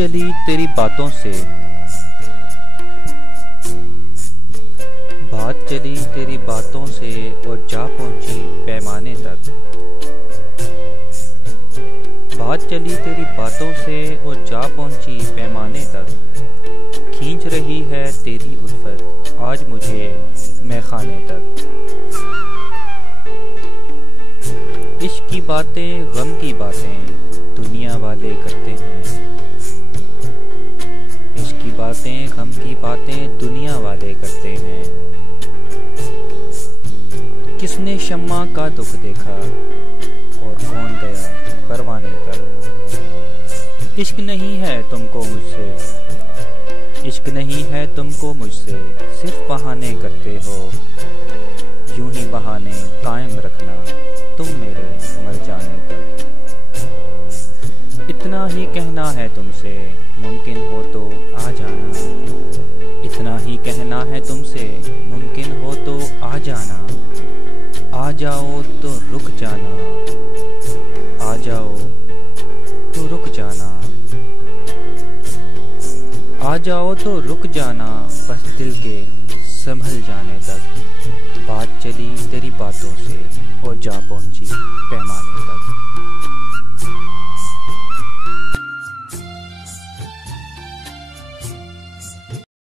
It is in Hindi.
चली तेरी बातों से, बात चली तेरी बातों से और जा पहुंची पैमाने तक। बात चली तेरी बातों से और जा पहुंची पैमाने तक। खींच रही है तेरी उल्फत आज मुझे मैखाने तक। इश्क की बातें गम की बातें दुनिया वाले करते हैं। इश्क की बातें गम की बातें दुनिया वाले करते हैं। किसने शम्मा का दुख देखा और कौन गया परवाने तक। इश्क नहीं है तुमको मुझसे, इश्क नहीं है तुमको मुझसे, सिर्फ बहाने करते हो। यूं ही बहाने कायम रखना तुम मेरे मर जाने तक। इतना ही कहना है तुमसे, मुमकिन हो तो आ जाना। इतना ही कहना है तुमसे, मुमकिन हो तो आ जाना। आ जाओ तो रुक जाना, आ जाओ तो रुक जाना। आ जाओ तो रुक जाना, बस दिल के संभल जाने तक। बात चली तेरी बातों से और जा पहुंची पैमाने तक।